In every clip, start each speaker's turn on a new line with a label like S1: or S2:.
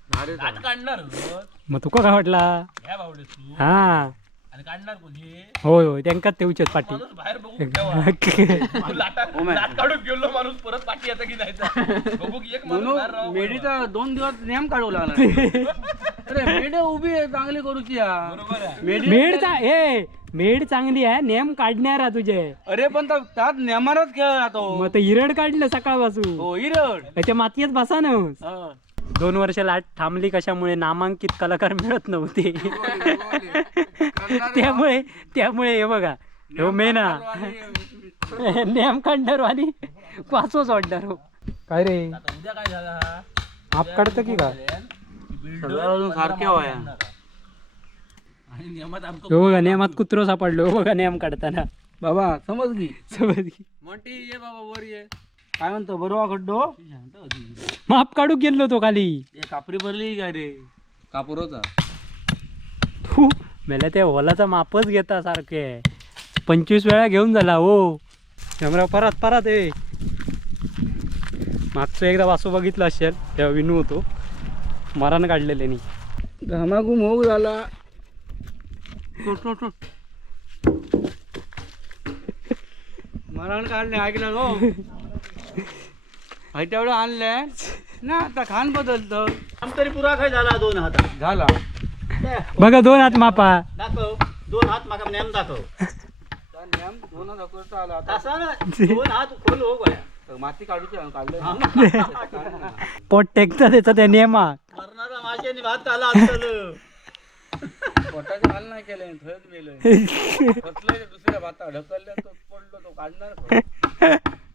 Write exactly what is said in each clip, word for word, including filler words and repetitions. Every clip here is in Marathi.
S1: लाट काढणार
S2: मग तुका काय वाटला?
S1: ह्या बावडे तू
S2: हा
S1: आणि काढणार कोणी?
S2: होय होय त्यांकाच तेवचेत पाठी.
S1: माणूस बाहेर बघू ठेवा. लाटा लाट काढून गेलो माणूस परत पाठी येता की जायचा बघू की एक माणूस बाहेर राहावं.
S3: मेडीचा दोन दिवस नेम काढू लागला. अरे मेड उभी आहे चांगली करूची या.
S1: बरोबर आहे.
S3: मेडी
S2: मेड चा ए मेड चांगली आहे, नेम काढणार आहे तुझे.
S3: अरे पण त्या- त्यात नेमारच खेळ राहतो.
S2: मग ते हिरड काढलं सकाळपासून.
S3: हो हिरड.
S2: त्या मातीत बसा ना.
S3: हा.
S2: दोन वर्ष लाट थांबली कशामुळे? नामांकित कलाकार मिळत नव्हते. त्यामुळे त्यामुळे हे बघा हो मेना नेम काढणार आणि पाचोच वाढणार हो. काय रे
S1: आता उद्या काय झाला हा?
S2: आप काढतं की काय?
S3: सगळं सारखे व्हाया.
S1: आणि नियमात आमचं
S2: हो बघा नेमात कुत्रो सापडलो. हो बघा नेम काढताना.
S3: बाबा समज की
S2: समज की.
S1: म्हणते ये बाबा वर ये.
S3: काय म्हणतो बरोबर खड्डो.
S2: माप काढू गेलो तो खाली.
S3: ए, कापरी भरली काय रे.
S1: कापुरोचा
S2: थू मला त्या होलाचा मापच घेता सारखे. पंचवीस वेळा घेऊन झाला हो. शंभरा परत परत ए मागचं एकदा वासू बघितलं असेल तेव्हा विनू होतो मरण काढलेले नाही.
S3: घामाघूम मोग झाला. मरण काढले ऐकलं हो. तेवढं आणलंय ना आता खान बदलतं.
S1: आम तरी पुरा काय झाला दोन हात
S3: झाला.
S2: बघा दोन हात मापा.
S1: दाखव दोन हात माका नेम दाखव.
S3: नेम दोन दाखवता आला आता.
S1: तसा ना दोन हात खोल हो गया.
S3: माती काढूची काढलं.
S2: पोट टेकता त्याचा त्या नेमा.
S1: मरणारा माशाने भात खाला असलं.
S3: पोटाचे हाल नाही केले थंड गेलं. फसलं दुसऱ्या भाता ढकलल्या तो पडलो तो काढणार.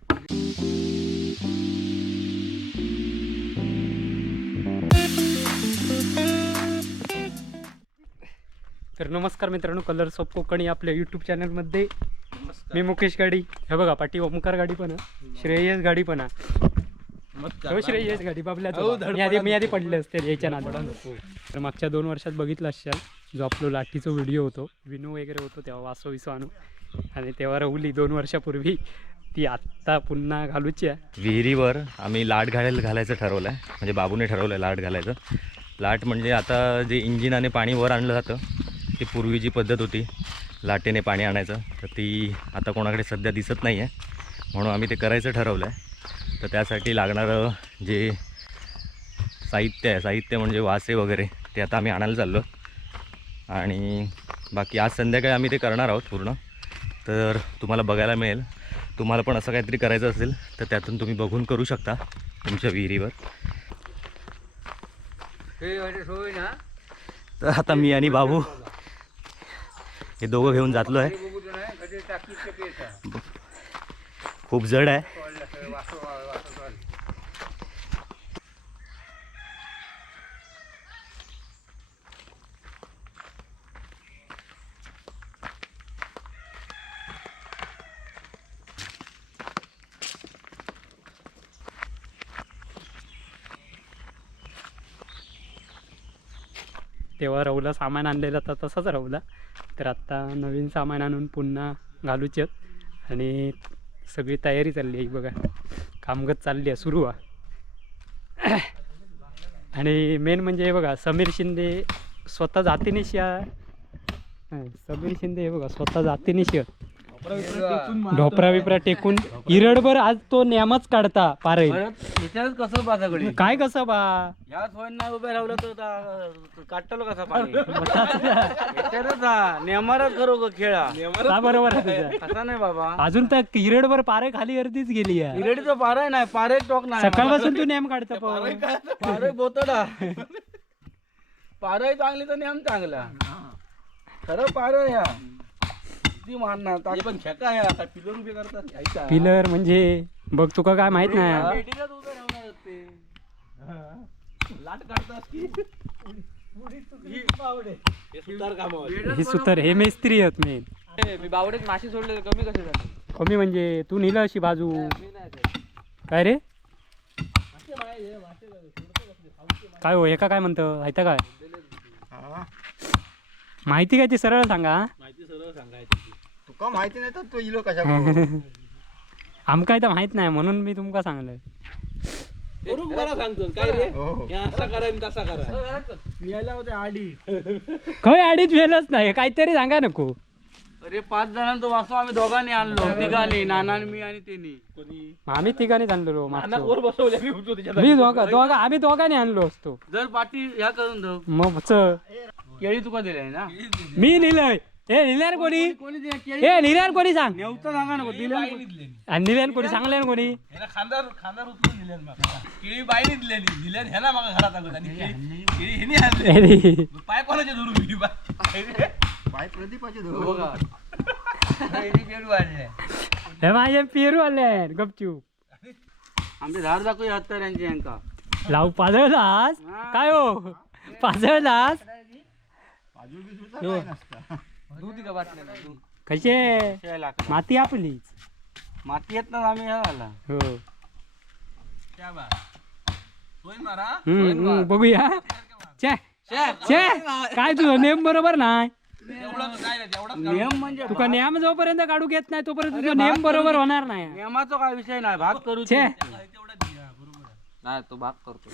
S2: तर नमस्कार मित्रांनो, कलर्स ऑफ कोकणी आपल्या यूट्यूब चॅनलमध्ये मी मुकेश गाडी. हे बघा पाठी ओमकार गाडी पण आहे, श्रेयस गाडी पण आहे. हो श्रेयस गाडी बाबल्या मी आधी मी आधी पडले असते याच्या नादात. तर मागच्या दोन वर्षात बघितलं असाल जो आपला लाठीचा व्हिडिओ होतो, विनू वगैरे होतो तेव्हा वासो विसो आणू. आणि तेव्हा रवली दोन वर्षापूर्वी ती आत्ता पुन्हा घालूची आहे.
S4: विहिरीवर आम्ही लाट घालायला घालायचं ठरवलं आहे. म्हणजे बाबूने ठरवलं आहे लाट घालायचं. लाट म्हणजे आता जे इंजिनाने पाणी वर आणलं जातं ती पूर्वी पद्धत होती लाटेने पाणी आणायचं, तर ती आता कोणाकडे सध्या दिसत नाही आहे. म्हणून आम्ही ते करायचं ठरवलं आहे. तर त्यासाठी लागणारं जे साहित्य आहे, साहित्य म्हणजे वासे वगैरे, ते आता आम्ही आणायला चाललो. आणि बाकी आज संध्याकाळी आम्ही ते करणार आहोत पूर्ण. तर तुम्हाला बघायला मिळेल. तुम्हाला पण असं काहीतरी करायचं असेल तर त्यातून तुम्ही बघून करू शकता तुमच्या विहिरीवर. तर आता मी आणि बाबू हे दोघं घेऊन जातलो आहे. खूप जड आहे.
S2: तेव्हा रवला सामान आणलेलं तर तसंच रवला. तर आत्ता नवीन सामान आणून पुन्हा घालूचे आहेत आणि सगळी तयारी चालली आहे. बघा कामगत चालली आहे, सुरू आहे. आणि मेन म्हणजे हे बघा समीर शिंदे स्वतः जातीने शिया. समीर शिंदे हे बघा स्वतः जातीने शिया ढोपरा बिपरा टेकून हिरडभर आज तो नेमच काढता पारे.
S3: त्याच्यात कसं पासाकडे
S2: काय कसं बा
S3: याच होईन नाही उभे राहिलं तर काटलो कसा पाणी. त्याच्यातच हा नेमारच करू खेळा.
S2: का बरोबर आहे तुझं?
S3: असा नाही बाबा.
S2: अजून तर हिरडभर पारे खाली अर्धीच गेली आहे.
S3: हिरडीचं पारा नाही, पारे टोक नाही.
S2: सकाळपासून तू नेम काढतो
S3: पारे बोतडा. पारा चांगली तर नेम चांगला. खरं पारा या ती मारणार
S1: पण खेका आहे आता पिलर उभे करतात.
S2: पिलर म्हणजे बघ तुका काय माहित नाही.
S3: पेटीलाच उभे राहणार ते.
S1: लाट काढतात की हे सुतार काम
S2: हे सुतर हे मेस्त्री आहेत मेन.
S3: मी बावडेत माशी सोडले कमी कसे झाले.
S2: कमी म्हणजे तू नेलं अशी बाजू काय रे काय हो एका काय म्हणतं ऐकता काय माहिती काय ती सरळ सांगा.
S1: माहिती सरळ सांगायची.
S3: तुका माहिती नाही तर तू इलो कशा.
S2: आमका तर माहित नाही म्हणून मी तुमका सांगलं.
S1: करू मला सांगतो काय रे हे असा करा आणि तसा करा
S3: यायला होते आडी
S2: खय अडीच वेळच नाही काहीतरी सांगा नको.
S3: अरे पाच जणांचा वासू आम्ही दोघांनी आणलो तिघांनी नाना आणि मी आणि त्यांनी
S1: कोणी
S2: आम्ही ठिकाणी आणलो
S1: नाना वर बसवले मी उठतो त्याच्यात
S2: मी दोघा दोघा आम्ही दोघांनी आणलो असतो.
S3: जर पाठी ह्या करून दो
S2: मग च-
S3: केळी तुका दिली ना
S2: मी लिहिलंय हे लिहिल्यार कोणी
S3: कोणी दिली केळी
S2: हे लिहिल्यार कोणी सांग
S3: नेवतं सांगा नको दिलं
S1: बाईने दिलेली
S2: आणि लिहिल्यार कोणी सांगल्यार कोणी
S1: ह्याला खांदार खांदार उचलून दिल्यान मला केळी बाईने दिलेली दिल्यान ह्याला मग घरात अगोदर आणि केळी केळी ह्याने आणली
S2: अरे,
S1: पाय कोणाच्या धरून गेली बाय
S3: बघा
S2: हे माझे पेरू आले गपचूप
S3: आमचे झाड दाखवूया हत्यारांची यांका
S2: लावू पाजळलास काय हो पाजळलास
S3: दूध का बाटल्या दूध
S2: कसे
S3: शेळ्याला
S2: माती आपलीच
S3: माती येत ना आम्ही ह्या झाला
S2: हो
S1: क्या बा सोय मारा
S2: हम्म, हम्म, बघूया छे छे काय तुझं नेम बरोबर नाही
S1: एवढं काय नाही तेवढा
S3: नियम म्हणजे
S2: तुका नियम जोपर्यंत काढू घेत नाही तोपर्यंत तुझं नियम बरोबर होणार नाही.
S3: नियमाचा काय विषय नाही भाग करू
S2: छे
S1: तेवढा दिया बरोबर आहे.
S3: नाही तो भाग करतो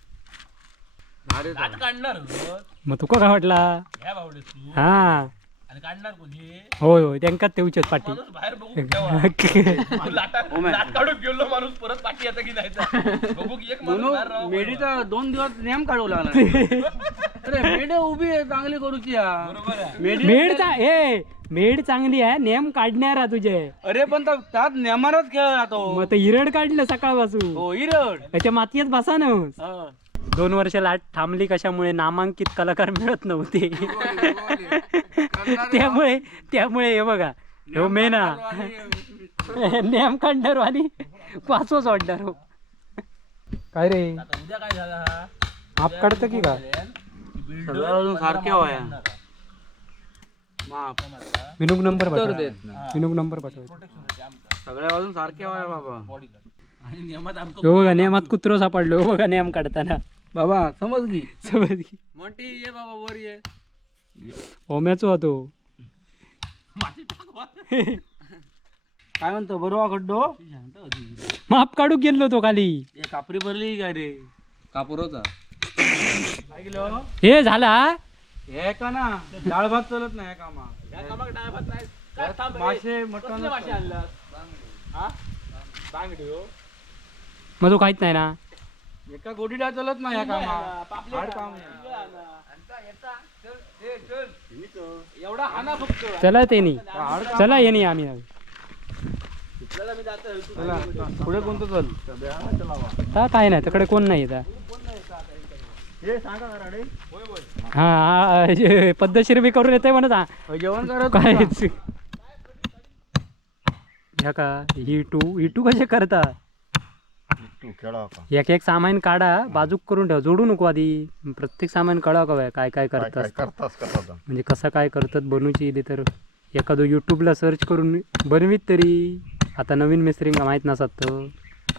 S1: लाट काढणार हो.
S2: मग तुका काय वाटला
S1: ह्या बावडे तू
S2: हा
S1: आणि काढणार कोणी
S2: होय होय त्यांकाच तेवचेत पाठी
S1: माणूस बाहेर बघू ठेवा लाटा लाट काढून गेलो माणूस परत पाठी येता की नाही बघू की एक माणूस बाहेर राहावं.
S3: मेडीचा दोन दिवस नियम काढू लागला अरे मेड उभी आहे चांगली करूची या
S1: बरोबर आहे
S3: मेडी
S2: मेड चा ए मेड चांगली आहे नेम काढणार तुझे.
S3: अरे पण त्या- त्यात नियमानच खेळ राहतो
S2: मग ते हिरड काढलं सकाळपासून
S3: हो हिरड
S2: त्याच्या मातीत बसा ना.
S3: हा.
S2: दोन वर्ष लाट थांबली कशामुळे नामांकित कलाकार मिळत नव्हते त्यामुळे त्यामुळे हे बघा हो मेना नेम काढणार आणि पाचवच वाढणार हो. काय रे
S1: आता उद्या काय झालं हा
S2: आप काढतं की का
S3: सगळं अजून सारखे व्हाया माप
S2: विनुक नंबर
S3: उत्तर
S2: पाठव
S3: देत नाही.
S2: विनुक नंबर पाठव
S3: सगळ्या बाजून सारखे व्हाया बाबा
S1: आणि नियमात आमचं
S2: हो बघा नेमात कुत्रो सापडलो हो बघा नेम काढताना
S3: बाबा समज की
S2: समज की.
S3: म्हणते ये बाबा वर ये
S2: ओम्याचो होतो
S3: काय म्हणतो बरोबर खड्डो
S2: माप काढू गेलो तो खाली
S3: हे कापरी भरली काय रे कापूर होता काय किलो
S2: हे झाला
S3: हे का ना डाळ भात चलत नाही कामा
S1: या कामाक डायभात नाही काय थांब रे.
S3: मासे मटण
S1: कसले मासे आणलास हा बांगडी हो
S2: मग तो काहीच नाही ना.
S3: एका गोडी डाळ चलत नाही या कामा
S1: पापलेट
S3: हाड काम
S1: एवढा हाना फक्त
S2: चला ते नाही चला ये नाही आम्ही
S1: आपल्याला मी जातो
S3: चला, पुढे कोणतं चल
S2: आता काय नाही तिकडे कोण नाही येता हा हा, हे पद्धतशीर बी करून येते म्हणत हा.
S3: जेवण करत
S2: कायच ह्या का ही टू ही टू कसे करता एक एक सामान काढा बाजूक करून ठेवा जोडू नको आधी प्रत्येक सामान कळावं का काय काय करतात म्हणजे कसं काय करतात बनवूची इथे तर एखादं यूट्यूबला सर्च करून बनवीत तरी आता नवीन मिस्त्रींना माहीत नसत तर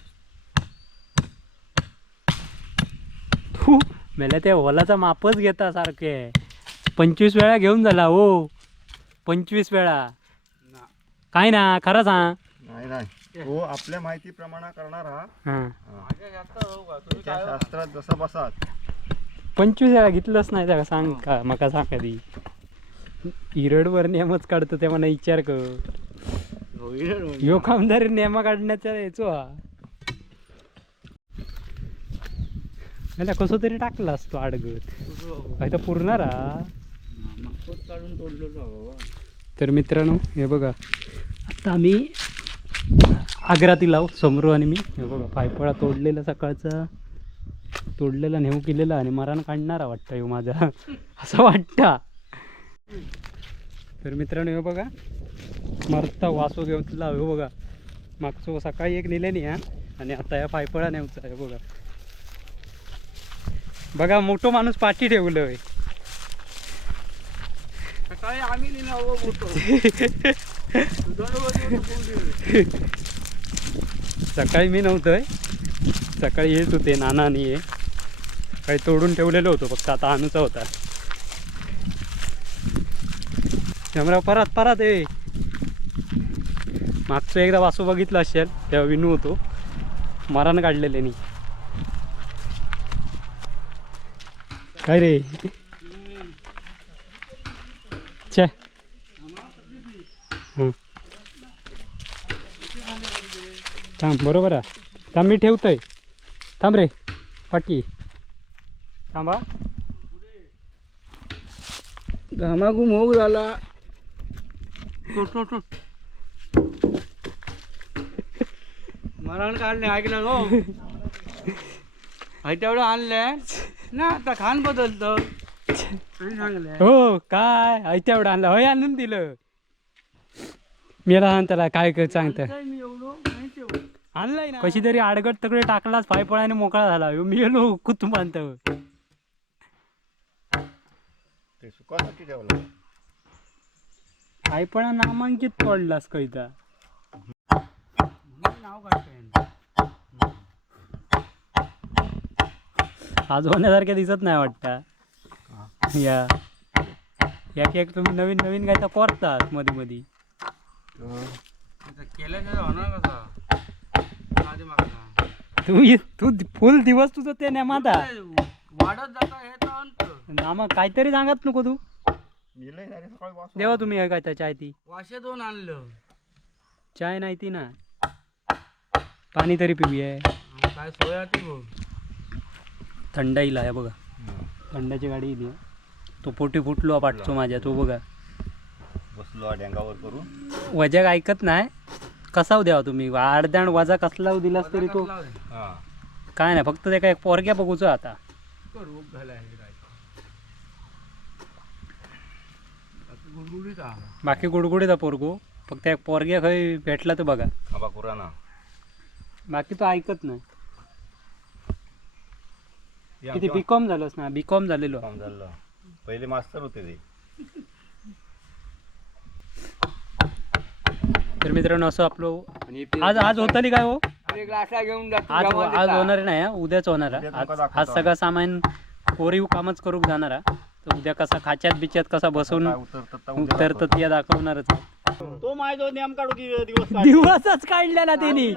S2: तू मला त्या होलाचा मापच घेता सारखे पंचवीस वेळा घेऊन झाला हो पंचवीस वेळा काय ना खरं सांग
S5: नाही नाही तो आपल्या माहितीप्रमाणे करणार हा
S2: हां
S5: त्या शास्त्रात जसं बसात
S2: पंचवीस वेळा घेतलंच नाही त्या सांग का मका सांग कधी इरडवर नेमच काढतो ते मला विचार कर यो कामदार नेमा काढण्याचा याचो हा मला कसं तरी टाकला असतो आडगत आता पुरणार हा
S3: काढून तोडलो
S2: तर मित्रांनो हे बघा आता आम्ही आग्रातील आहो समरू आणि मी हे बघा पायपळा तोडलेला सकाळचा तोडलेला नेऊ केलेला आणि मरण काढणारा वाटतं ह्यो माझा असं वाटतं. तर मित्रांनो हे बघा मरता वासो घेतला हो बघा मागचो सकाळी एक नेल्याने हा आणि आता या पायपळा नेऊचा आहे बघा बघा मोठो माणूस पाठी ठेवलं
S3: सकाळी आम्ही लिहिला हो मोठं
S2: सकाळी मी नव्हतंय सकाळी येत होते नाना आणि हे काही तोडून ठेवलेलं होतं फक्त आता आणूचा होता शंभराव परत परत ए मागचं एकदा वासू बघितलं असेल तेव्हा विनू होतो मरण काढलेले नाही काय रे छे हं. थांब बरोबर आहे थांब मी ठेवतोय थांब रे पाटी थांबा
S3: घामाघूम होऊ झाला मरण काढले ऐकलं हो तेवढं आणलंय ना आता खान बदलतं सांगलंय
S2: हो काय ऐत्या एवढं आणलं होय आणून दिलं मेला त्याला काय कर सांगतं
S3: मी एवढं माहिती आहे.
S2: आणलाय ना कशी तरी आडगट तकडे टाकलाच पायपळाने मोकळा झाला ह्यो मी गेलो कुतुंबांत
S5: ते सुकासाठी ठेवलं
S2: पायपळा नामांकित पडलास कैता
S3: नाव काढतोय
S2: आज होण्यासारख्या दिसत नाही वाटतं या एक एक तुम्ही नवीन नवीन काय तर करतात मध्ये मध्ये
S3: केल्याशिवाय होणार कसा आधी मागला
S2: तुम्ही तू फुल दिवस तुझं ते नेमाता
S3: वाढत जाता हे तर अंत
S2: नामा काहीतरी सांगत नको तू
S5: मिलंय ना रे सकाळी वास
S2: देवा तुम्ही हे काय त्या चाय ती
S3: वाशे दोन आणलं
S2: चाय नाही ती ना पाणी तरी पिऊया
S3: काय सोया ती बघ
S2: थंड येईल आहे बघा थंडाची गाडी येते तो पोटी फुटलो पाठतो माझ्या तो बघा
S5: बसलो डेंगावर करून
S2: वजाक ऐकत नाही कसा द्यावा तुम्ही अर्ध्याण वजा कसला दिलास तरी तो
S5: हा
S2: काय नाही फक्त ते काय पोरग्या बघूच आता
S3: रोग झालाय गुडगुडीत हा
S2: बाकी गुडगुडीचा पोरगो फक्त एक पोरग्या खंय भेटला तर बघा
S5: खाबा कुराना
S2: बाकी तो ऐकत नाही किती बीकॉम झालोस ना बीकॉम झालेलो
S5: काम झालं पहिले मास्तर होते ते
S2: तर मित्रांनो असं आपलं आज आज होतली काय हो
S3: ग्लासा घेऊन जातो
S2: आज आज होणार नाही हा, उद्याच होणार हा.
S5: उद्या
S2: आज
S5: तुमका दाखवतो
S2: आज सगळं सामान कोरीव कामच करूक जाणार हा. तर उद्या कसा खाच्यात बिच्यात कसा बसून
S5: काय उतरतात तर उद्या
S2: उतरत या दाखवणारच आहे.
S5: तो माझा नेम काढू की दिवस
S2: दिवसच काढला ना त्यांनी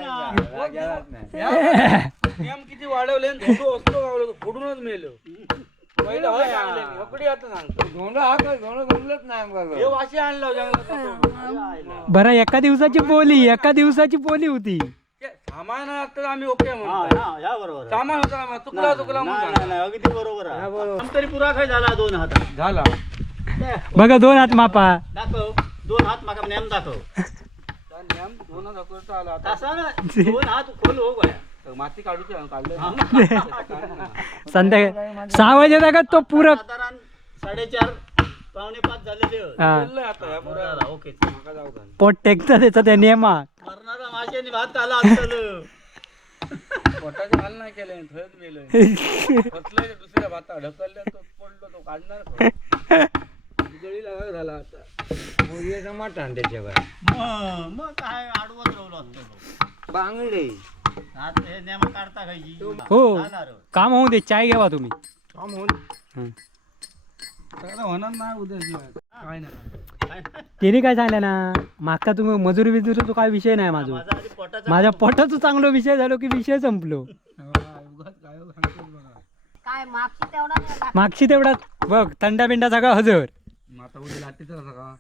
S3: नियम किती वाढवले धोंडो असतो गावलं फोडूनच मेलो पहिलं होय चांगले हकडी आता सांगतो धोंडो हा काय धोंडो गमलंच नाही बघा हे वाशी आणलं जंगलात
S2: बरं एका दिवसाची पोली एका दिवसाची पोली होती
S3: सामान आता आम्ही ओके म्हणतो सामान होता ना चुकला चुकला म्हणून
S5: अगदी बरोबर आहे तरी पुरा काय झाला दोन हात
S3: झाला
S2: बघा दोन हात मापा
S5: दाखव दोन हात माका नेम दाखव
S3: नियम दोन दाखवता आला आता
S5: तसा ना दोन हात खोल हो गया
S3: माती काढूची काढलं
S2: संध्याकाळी सहा वाजे जागा तो पुरत
S5: साधारण साडेचार पावणे पाच झालेले
S2: हा.
S3: बोललोय आता या पुरा
S5: ओके
S3: माका जाऊ का
S2: पोट टेकता त्याचा त्या नियमा
S5: मरणारा माशाने भात आला असतं
S3: पोटाचे हाल नाही केले थंड मेलोय फसलोय ते दुसऱ्या भाता ढकलल्या तो पडलो तो काढणार कोण? गळी लागा झाला आता मोर्याचा माठान त्याच्यावर
S5: मग काय आडवत राहिलो असतो
S3: बांगडे
S5: हात हे नेमा काढता खायची
S2: हो काम होऊ दे चाय घ्यावा तुम्ही
S3: काम होऊन
S2: हं.
S3: सगळं होणार नाही उद्या काय नाही
S2: त्याने काय सांगलं ना मागचा तुम्ही मजुरी बिजुरीचा काय विषय नाही माझा
S5: माझा आधी पोटाचा
S2: माझ्या पोटाचा चांगला विषय झालो की विषय संपलो
S3: उगाच काय सांगतो बघा
S6: काय मागची तेवढा नाही लागत.
S2: मागशी तेवढा बघ थंडा बिंडा सगळा हजर
S3: मग आता उद्या लाटीचा सगळा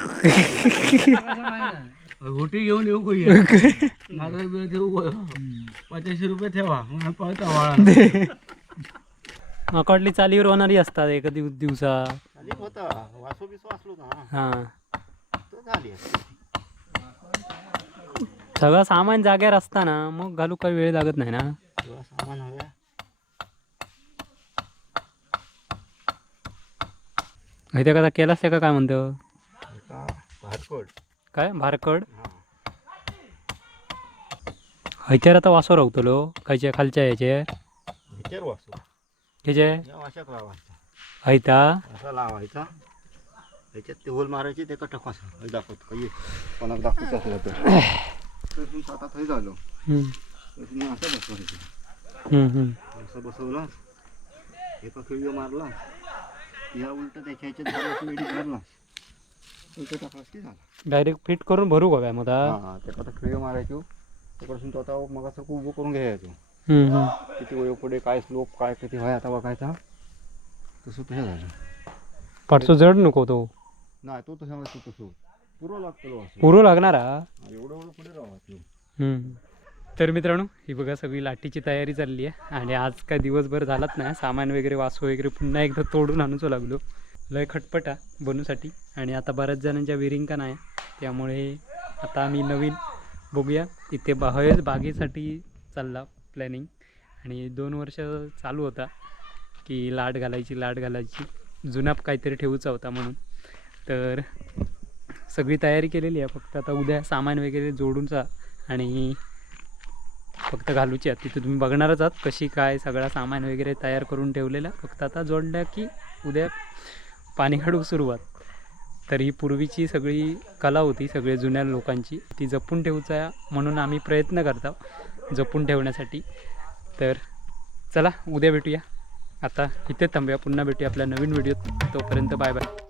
S3: घोटी घेऊन येऊ कोई नारळ बिळ देऊ पंच्याऐंशी रुपये ठेवा मग पळता वाळा
S2: अकडली चालीवर होणारी असतात एका दिव दिवसा
S5: खाली होता वासो बिसो असलो का
S2: हा
S5: तो झाली
S2: सगळं सामान जाग्यावर असताना मग घालू काही वेळ लागत नाही ना
S5: तेव्हा सामान हव्या
S2: इथे कसा केलास ते का काय म्हणतो
S5: एका भातकोड
S2: काय भारकड हैत्यार आता वासो रावतलो खायच्या खालच्या याचे
S5: विचार वासो
S2: ह्याचे
S5: या वाशाक लावायचा
S2: हैता
S5: असा लावायचा त्याच्यात ते होल मारायची ते कटक वासा दाखवतो काही कोणाक दाखवतो असलं तर तसून आता थंय झालो
S2: हम्म,
S5: तसून असं बसवायचं
S2: हम्म, हम्म.
S5: असं बसवला एका खिळीवर मारला या उलट त्याच्या ह्याच्यात झालं वेडी मारला उलट टाकलास की झाला
S2: डायरेक्ट फिट करून भरू का काय मग आता?
S5: हां ते आता खिळीवर मारायचो त्यापासून तो आता मग असं उभं करून घ्यायचो
S2: हम्म, हम्म.
S5: किती वय पुढे काय स्लोप काय किती व्हाय आता बघायचा तसं तसं झालं
S2: पाठचं जड नको तो
S5: नाही तो तसा तो तसं पुरं लागतो असं
S2: पुरो लागणार हा.
S5: एवढं एवढं पुढे राहा
S2: हम्म. तर मित्रांनो ही बघा सगळी लाटीची तयारी चालली आहे आणि आज काय दिवसभर झालाच नाही सामान वगैरे वासू वगैरे पुन्हा एकदा तोडून आणूचो लागलो लय खटपटा बनूसाठी आणि आता बऱ्याच जणांच्या विरिंका नाही त्यामुळे आता आम्ही नवीन बघूया इथे बाहेर बागेसाठी चालला प्लॅनिंग आणि दोन वर्ष चालू होता की लाट घालायची लाट घालायची जुना काहीतरी ठेवूचा होता म्हणून तर सगळी तयारी केलेली आहे फक्त आता उद्या सामान वगैरे जोडूनचा आणि फक्त घालूची आहे तिथे तुम्ही बघणारच आहात कशी काय सगळा सामान वगैरे तयार करून ठेवलेला फक्त आता जोडल्या की उद्या पाणी काढू सुरुवात तर ही पूर्वीची सगळी कला होती सगळे जुन्या लोकांची ती जपून ठेवूचा म्हणून आम्ही प्रयत्न करतो जपून ठेवण्यासाठी तर चला उद्या भेटूया आता इथे थांबूया पुन्हा भेटूया आपल्या नवीन व्हिडिओत तोपर्यंत बाय बाय